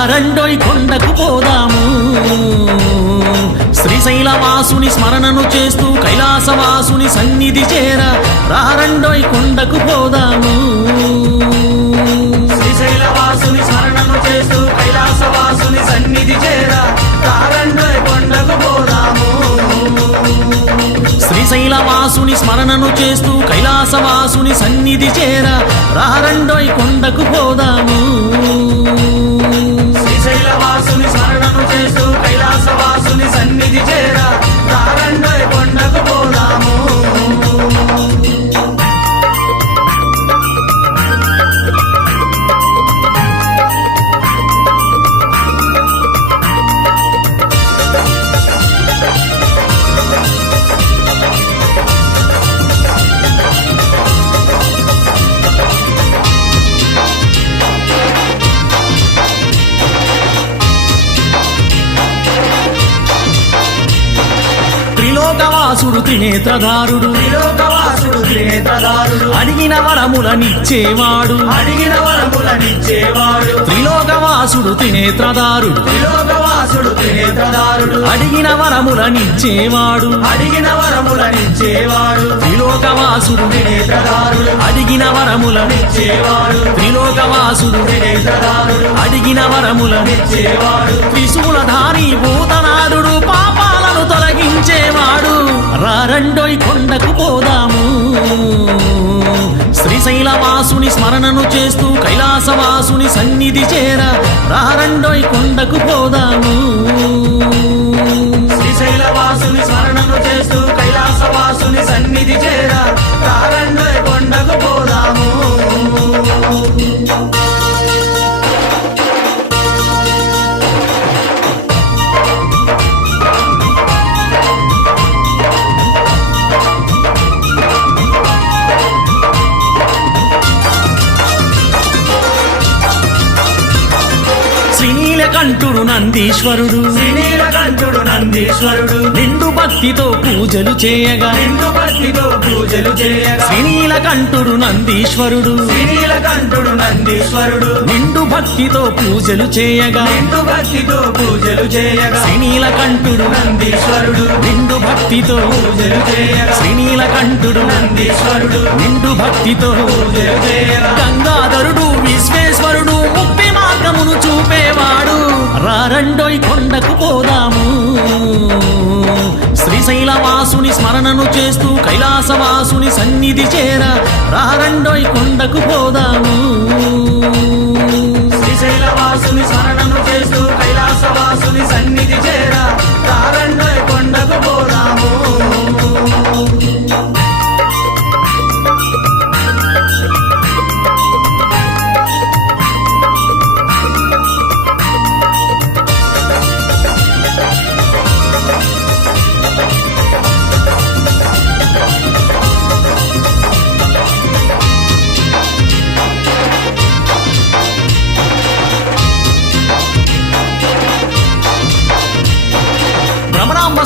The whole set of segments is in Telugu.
రారండోయ్ కొండకు పోదాము. శ్రీశైలవాసుని స్మరణను చేస్తూ కైలాసవాసుని సన్నిధి చేర రారండోయ్ కొండకు పోదాము. శ్రీశైలవాసుని స్మరణను చేస్తూ కైలాసవాసుని సన్నిధి చేర రారండోయ్ కొండకు పోదాము. శ్రీశైలవాసుని స్మరణను చేస్తూ కైలాసవాసుని సన్నిధి చేర రారండోయ్ కొండకు పోదాము. త్రిలోకవాసుడు త్రినేత్రధారుడు. త్రిలోకవాసుడు త్రినేత్రదారుడు అడిగిన వరములనిచ్చేవాడు. అడిగిన వరములనిచ్చేవాడు. త్రిలోకవాసుడు త్రినేత్రధారుడు. త్రిలోకవాసుడు త్రినేత్రదారుడు అడిగిన వరములనిచ్చేవాడు. అడిగిన వరములనిచ్చేవాడు. త్రిలోకవాసుడు త్రినేత్రదారుడు అడిగిన వరములని ఇచ్చేవాడు త్రిలోకవాసుడు త్రినేత్రదారుడు అడిగిన వరములని ఇచ్చేవాడు త్రిశూలధారి భూతనాథుడు రారండోయ్ కొండకు పోదాము. శ్రీశైలవాసుని స్మరణను చేస్తూ కైలాసవాసుని సన్నిధి చేర రారండోయ్ కొండకు పోదాము. శ్రీశైలవాసుని స్మరణను చేస్తూ శ్రీనీలకంఠుడు నందీశ్వరుడు. నందీశ్వరుడు. నిండు భక్తితో పూజలు చేయగా. నిండు భక్తితో పూజలు చేయగా. శ్రీనీలకంఠుడు నందీశ్వరుడు. శ్రీనీలకంఠుడు నందీశ్వరుడు. నిండు భక్తితో పూజలు చేయగా. నిండు భక్తితో పూజలు చేయగా. శ్రీనీలకంఠుడు నందీశ్వరుడు. నిండు భక్తితో పూజలు చేయగా. శ్రీనీలకంఠుడు నందీశ్వరుడు. నిండు భక్తితో పూజలు చేయగా. గంగాధరుడు విశ్వేశ్వరుడు. రారండోయ్ కొండకు పోదాము. శ్రీశైలవాసుని స్మరణను చేస్తూ కైలాసవాసుని సన్నిధి చేర రారండోయ్ కొండకు పోదాము. శ్రీశైలవాసుని స్మరణను చేస్తూ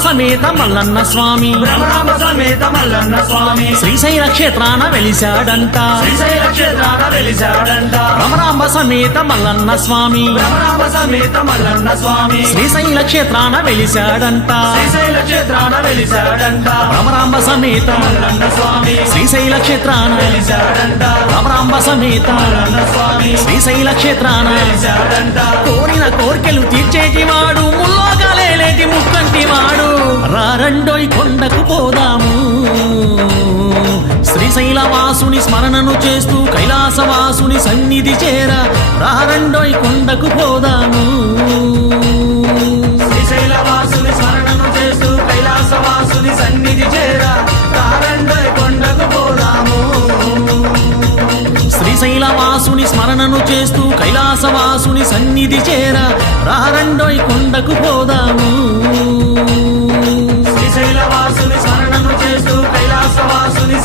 సమేత మల్లన్న స్వామి. భ్రమరామ సమేత మల్లన్న స్వామి. శ్రీశైల క్షేత్రాన వెలిశాడంట. శ్రీశైల క్షేత్రాన వెలిశాడంట. భ్రమరాంబ సమేత మల్లన్న స్వామి. భ్రమరామ సమేత మల్లన్న స్వామి. శ్రీశైల క్షేత్రాన వెలిశాడంట. శ్రీశైల క్షేత్రాన వెలిశాడంట. భ్రమరాంబ సమేత మల్లన్న స్వామి. శ్రీశైల క్షేత్రాన వెలిశాడంట. భ్రమరాంబ సమేత మల్లన్న స్వామి. శ్రీశైల క్షేత్రాన వెలిశాడంట. కోరిన కోర్కెలు తీర్చేటి వాడు ముల్లోకాలేటి ముక్కంటి వాడు. రారండోయ్ కొండకు పోదాము. శ్రీశైలవాసుని స్మరణను చేస్తూ కైలాసవాసుని సన్నిధి చేర రారండోయ్ కొండకు పోదాము. శ్రీశైలవాసుని స్మరణను చేస్తూ కైలాసవాసుని సన్నిధి చేర కారండోయ్ కొండకు పోదాము. శ్రీశైలవాసుని స్మరణను చేస్తూ కైలాసవాసుని సన్నిధి చేర రారండోయ్ కొండకు పోదాము. శ్రీశైలవాసుని స్మరణను చేస్తూ కైలాసవాసుని